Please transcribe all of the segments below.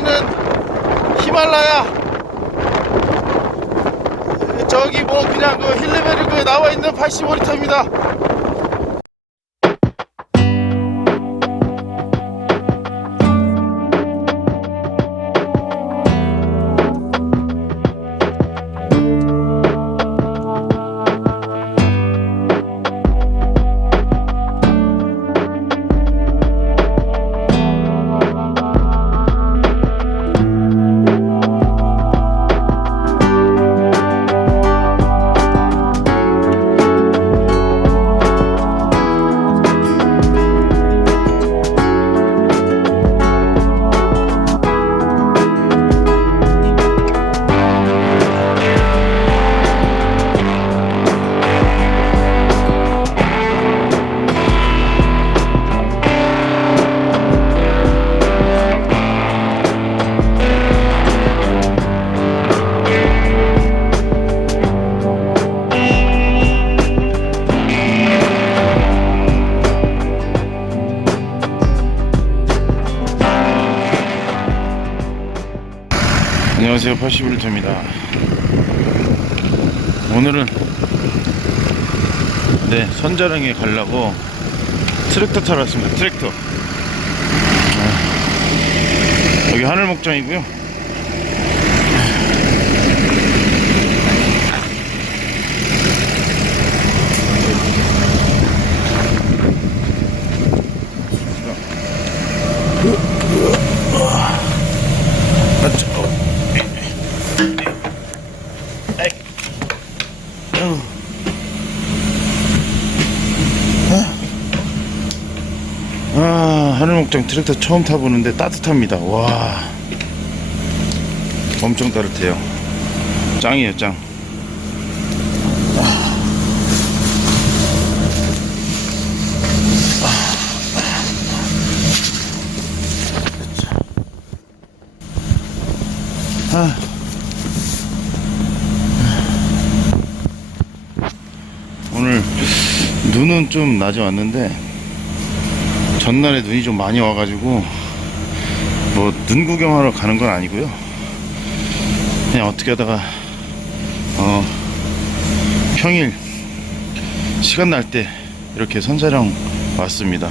있는 히말라야. 저기 뭐 그냥 그 힐리베르그에 나와 있는 85리터입니다 안녕하세요. 81리터입니다. 오늘은 네 선자령에 가려고 트랙터 타러 왔습니다. 트랙터. 아, 여기 하늘목장이고요 맞죠? 아, 하늘목장 트랙터 처음 타보는데 따뜻합니다. 와. 엄청 따뜻해요. 짱이에요, 짱. 아. 오늘 눈은 좀 낮에 왔는데 전날에 눈이 좀 많이 와가지고 뭐 눈 구경하러 가는 건 아니고요. 그냥 어떻게 하다가 어 평일 시간 날 때 이렇게 선사령 왔습니다.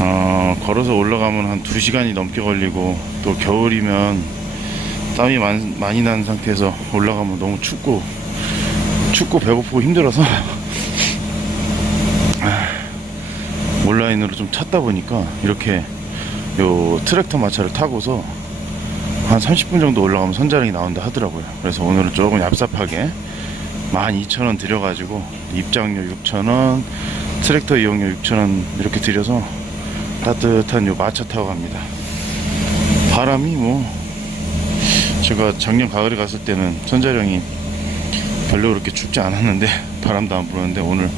어 걸어서 올라가면 한 2시간이 넘게 걸리고 또 겨울이면 땀이 많, 많이 난 상태에서 올라가면 너무 춥고 춥고 배고프고 힘들어서 온라인으로 좀 찾다 보니까 이렇게 요 트랙터 마차를 타고서 한 30분 정도 올라가면 선자령이 나온다 하더라고요. 그래서 오늘은 조금 얍삽하게 12,000원 들여가지고 입장료 6,000원, 트랙터 이용료 6,000원 이렇게 들여서 따뜻한 요 마차 타고 갑니다. 바람이 뭐 제가 작년 가을에 갔을 때는 선자령이 별로 그렇게 춥지 않았는데 바람도 안 부는데 오늘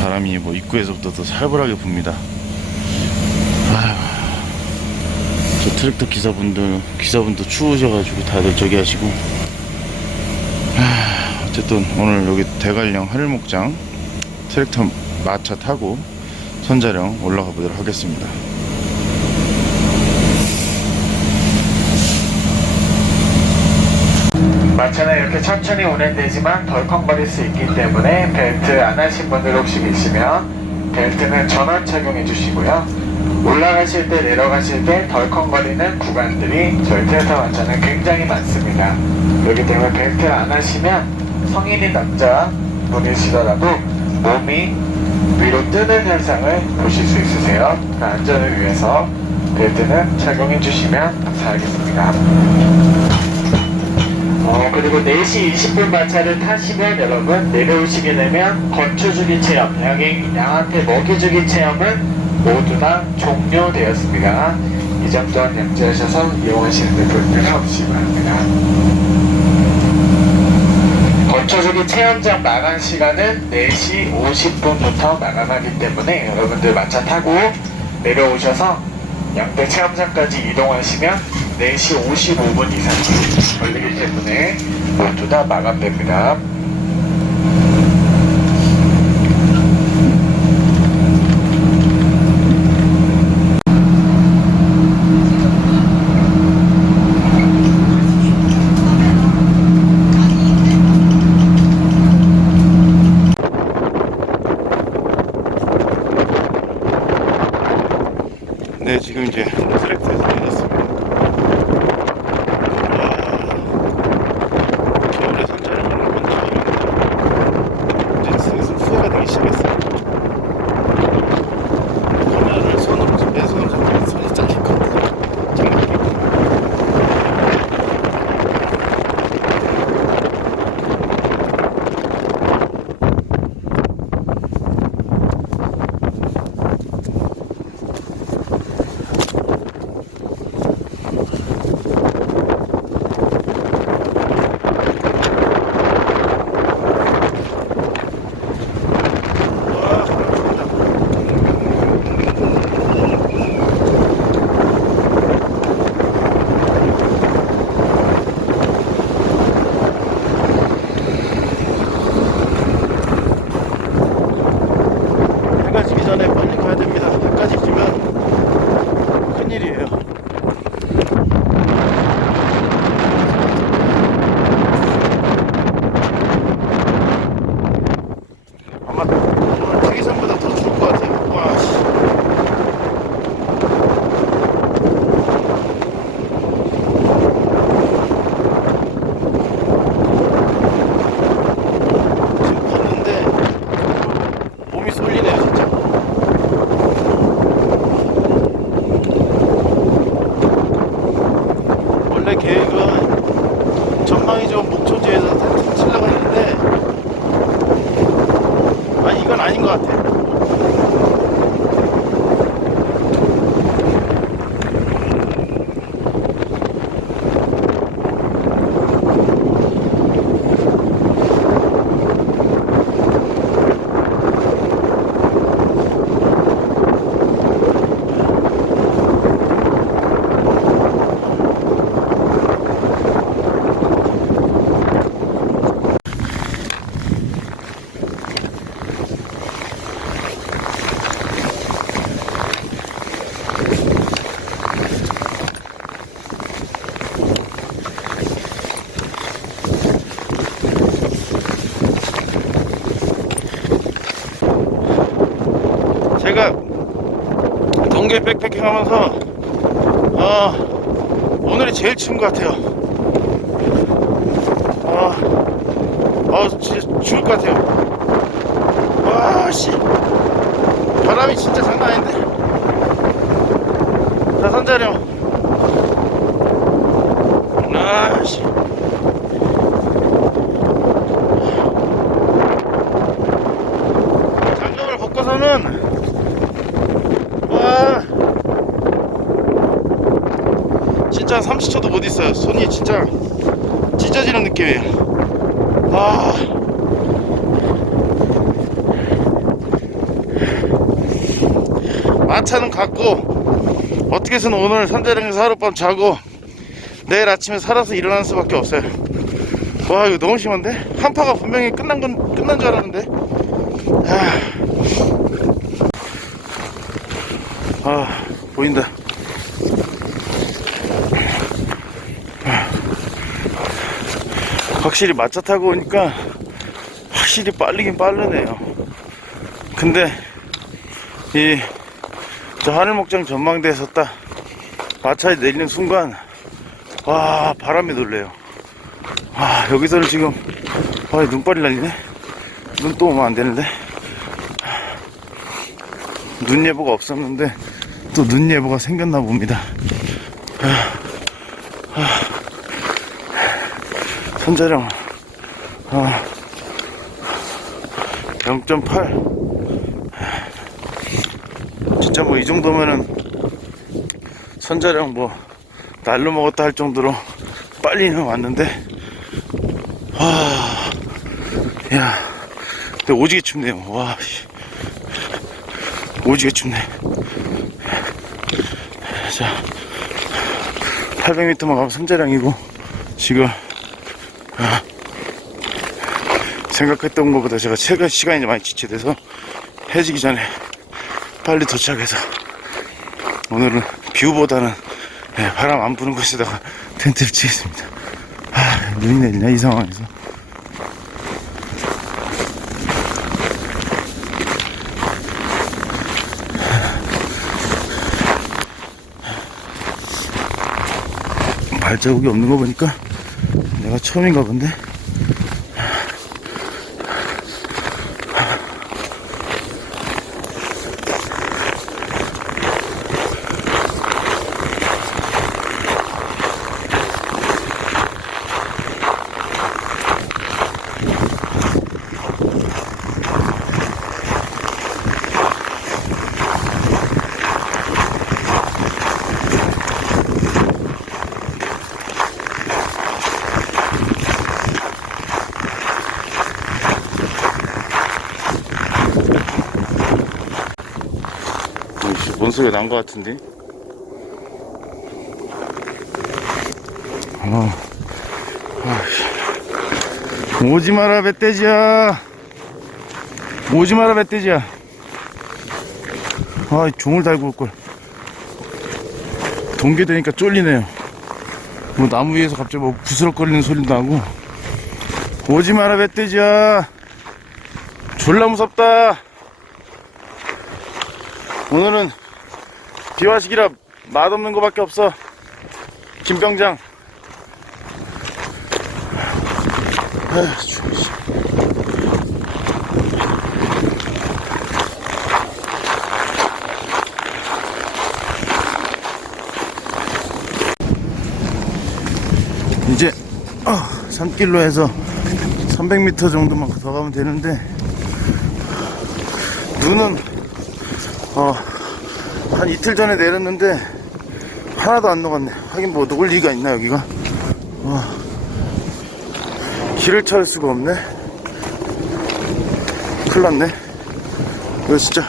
바람이 뭐 입구에서부터 더 살벌하게 붑니다. 아휴, 저 트랙터 기사분들 기사분도 추우셔가지고 다들 저기 하시고. 하, 어쨌든 오늘 여기 대관령 하늘목장 트랙터 마차 타고 선자령 올라가 보도록 하겠습니다. 마차는 이렇게 천천히 운행되지만 덜컹거릴 수 있기 때문에 벨트 안 하신 분들 혹시 계시면 벨트는 전원 착용해 주시고요. 올라가실 때 내려가실 때 덜컹거리는 구간들이 트레타 마차는 굉장히 많습니다. 그렇기 때문에 벨트 안 하시면 성인이 남자 분이시더라도 몸이 위로 뜨는 현상을 보실 수 있으세요. 그 안전을 위해서 벨트는 착용해 주시면 감사하겠습니다. 어, 그리고 4시 20분 마차를 타시면 여러분 내려오시게 되면 건초주기 체험, 여기 양한테 먹이주기 체험은 모두 다 종료되었습니다. 이 점 또한 양지하셔서 이용하시는 데 불편 없이 바랍니다. 건초주기 체험장 마감 시간은 4시 50분부터 마감하기 때문에 여러분들 마차 타고 내려오셔서 양대 체험장까지 이동하시면 4시 55분 이상 걸리기 때문에 모두 다 마감됩니다. 동계 백패킹 하면서 어, 오늘이 제일 추운 것 같아요. 아, 어, 진짜 죽을 것 같아요. 와, 씨. 바람이 진짜 장난 아닌데? 자, 선자령. 아, 씨. 장갑을 벗고서는 와 진짜 30초도 못 있어요. 손이 진짜 찢어지는 느낌이에요. 아. 마차는 갔고 어떻게 해서는 오늘 산자령에서 하룻밤 자고 내일 아침에 살아서 일어날 수밖에 없어요. 와 이거 너무 심한데? 한파가 분명히 끝난 건 끝난 줄 알았는데. 아, 아 보인다 확실히 마차 타고 오니까 확실히 빠르긴 빠르네요. 근데 이 저 하늘목장 전망대에서 딱 마차에 내리는 순간 와 바람이 놀래요. 아 여기서는 지금 아 눈발이 날리네? 눈 또 오면 안 되는데? 눈 예보가 없었는데 또 눈 예보가 생겼나 봅니다. 아, 아, 선자령. 아, 0.8 진짜 뭐 이 정도면은 선자령 뭐 날로 먹었다 할 정도로 빨리는 왔는데? 와, 야, 근데 오지게 춥네요. 와, 씨. 오지게 춥네. 자, 800m만 가면 선자량이고 지금 생각했던 것보다 제가 최근 시간이 많이 지체돼서 해지기 전에 빨리 도착해서 오늘은 뷰보다는 예, 바람 안 부는 곳에다가 텐트를 치겠습니다. 아, 눈이 내리냐, 이 상황에서. 발자국이 없는 거 보니까 내가 처음인가 본데. 소리가 난거 같은데? 어. 오지 마라, 멧돼지야. 오지 마라, 멧돼지야. 아, 이 종을 달고 올걸. 동계되니까 쫄리네요. 뭐, 나무 위에서 갑자기 뭐, 부스럭거리는 소리도 나고. 오지 마라, 멧돼지야. 졸라 무섭다. 오늘은 비화식이라 맛없는 거밖에 없어. 김병장. 이제 어, 산길로 해서 300m 정도만 더 가면 되는데 눈은 이틀 전에 내렸는데 하나도 안 녹았네. 하긴 뭐 녹을 리가 있나 여기가? 와, 길을 찾을 수가 없네. 큰일 났네. 이거 진짜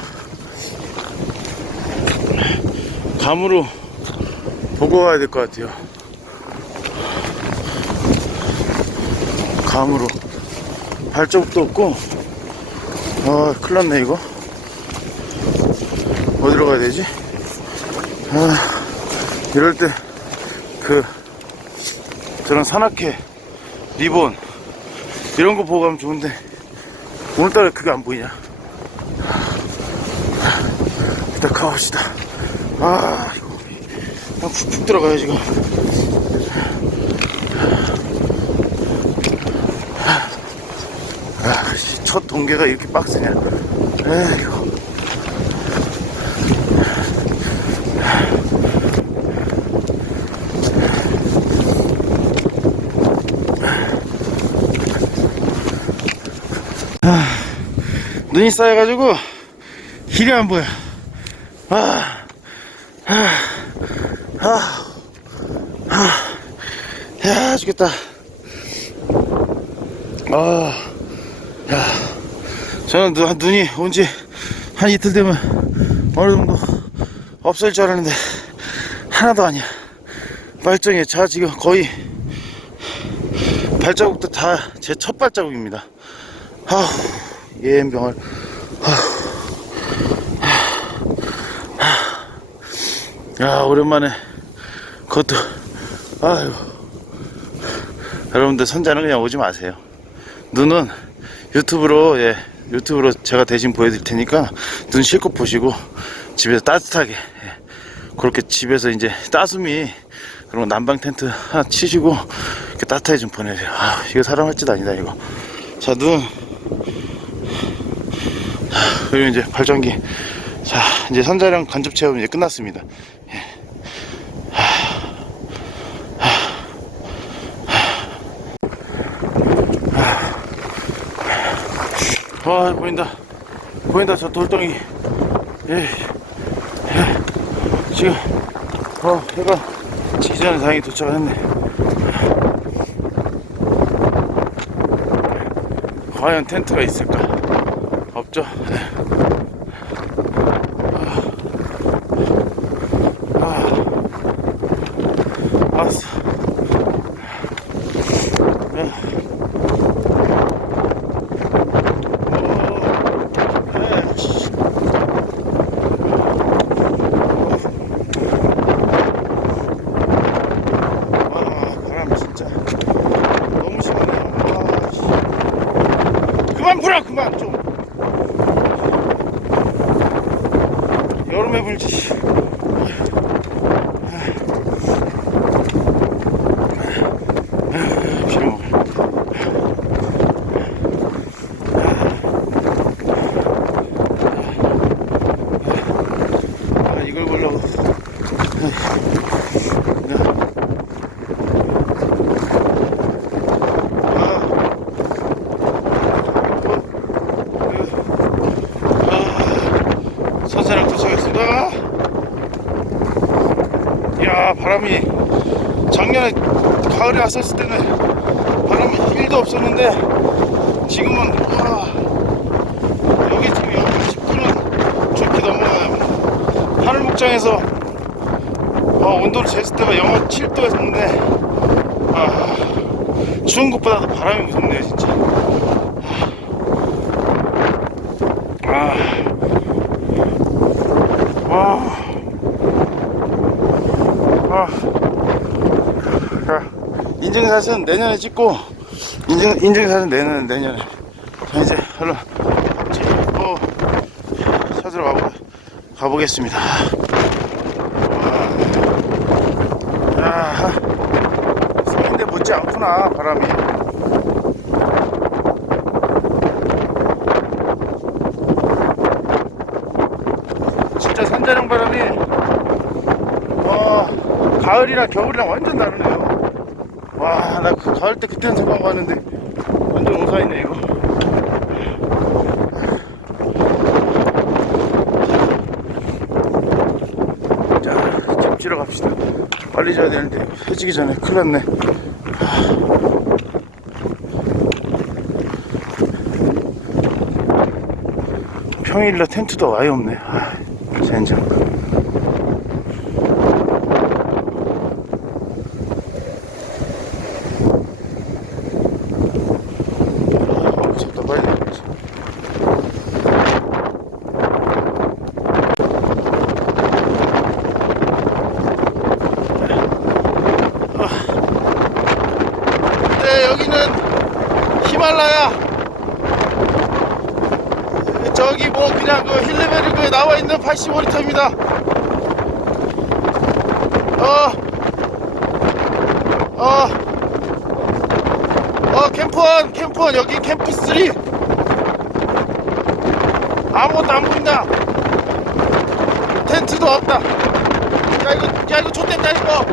감으로 보고 와야 될 것 같아요. 감으로 발자국도 없고 아 큰일 났네 이거 어디로 가야 되지? 아, 이럴 때, 그, 저런 산악회, 리본, 이런 거 보고 가면 좋은데, 오늘따라 그게 안 보이냐? 일단 가봅시다. 아, 이거, 그냥 푹푹 들어가요, 지금. 아, 씨, 첫 동계가 이렇게 빡세냐. 에이 눈이 쌓여가지고 길이 안 보여. 아, 아, 아, 아, 야, 죽겠다. 아, 야, 저는 눈, 눈이 온지 한 이틀 되면 어느 정도 없을 줄 알았는데 하나도 아니야. 발정해. 자, 지금 거의 발자국도 다 제 첫 발자국입니다. 아우, 예엠병을. 야, 오랜만에 그것도, 아유. 여러분들 선자는 그냥 오지 마세요. 눈은 유튜브로, 예, 유튜브로 제가 대신 보여드릴 테니까 눈 실컷 보시고 집에서 따뜻하게, 예, 그렇게 집에서 이제 따수미, 그리고 난방 텐트 하나 치시고 이렇게 따뜻하게 좀 보내세요. 아, 이거 사람 할 짓 아니다, 이거. 자, 눈. 그리고 이제 발전기. 자, 이제 선자령 간접 체험 이제 끝났습니다. 예. 와, 보인다. 보인다, 저 돌덩이. 예. 예. 지금, 어, 해가 지기 전에 다행히 도착을 했네. 과연 텐트가 있을까? 없죠? 네. 맵을지 왔었을 때는 바람이 1도 없었는데 지금은 와 여기 지금 영하 10도는 좋게 넘어가요. 하늘 목장에서 어, 온도를 쟀을 때가 영하 7도였는데 아, 추운 것보다도 바람이 무섭네요 진짜. 아, 와, 아, 자, 인증샷은 내년에 찍고 인증 인증샷은 내년에 내년에. 자 이제 얼른 또 찾으러 가보 가보겠습니다. 아, 서인데 못지 않구나 바람이. 진짜 산자령 바람이 어 가을이랑 겨울이랑 완전 다르네요. 가을 때 그때는 잠깐 봤는데 완전 우사이네 이거. 자, 김치러 갑시다. 빨리 자야 되는데 해지기 전에 큰일 났네. 평일날 텐트도 아예 없네. 아, 젠장. 아, 무섭다, 빨리. 네, 여기는 히말라야. 저기 뭐 그냥 그 힐리베르그에 나와 있는 85리터입니다. 어, 어, 어, 캠프원, 캠프원, 여기 캠프 3. 아무것도 안 보인다. 텐트도 없다. 야, 이거, 야, 이거 좋댔다, 이거.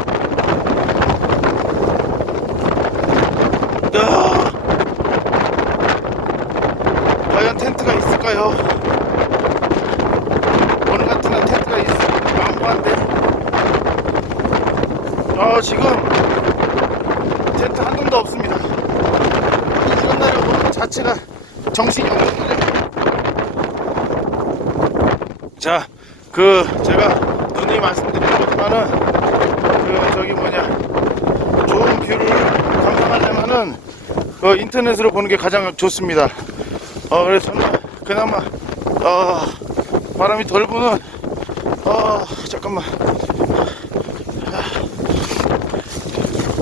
야. 과연 텐트가 있을까요? 오늘 같은 날 텐트가 있을 망고한데 아 지금 텐트 한 동도 없습니다 이런 날에 오는 자체가 정신이 없는 거죠 자 그 제가 누누이 말씀드리는 거지만은 그 저기 뭐냐 좋은 뷰를 감상하려면은 그 인터넷으로 보는 게 가장 좋습니다. 어 그래서 저는 그나마 어 바람이 덜 부는 어 잠깐만.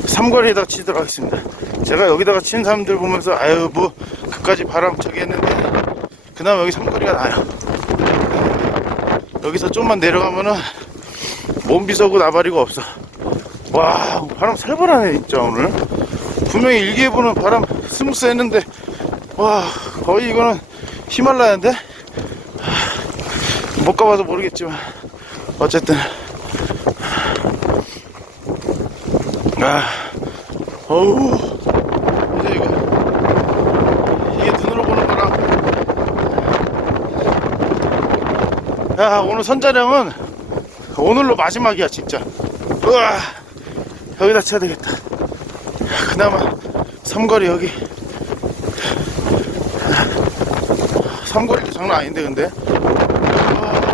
삼거리에다 치도록 하겠습니다. 제가 여기다가 친 사람들 보면서 아유 뭐 그까지 바람 저기 했는데 그나마 여기 삼거리가 나요. 여기서 좀만 내려가면은 몸비서고 나발이고 없어. 와 바람 살벌하네 진짜 오늘. 분명히 일기예보는 바람 스무스 했는데 와 거의 이거는 히말라야인데? 못 가봐서 모르겠지만 어쨌든. 아 어우 이제 이거 이게 눈으로 보는 거랑 야 오늘 선자령은 오늘로 마지막이야 진짜. 우와 여기다 쳐야 되겠다. 그나마 삼거리 여기. 삼거리도 장난 아닌데 근데. 아,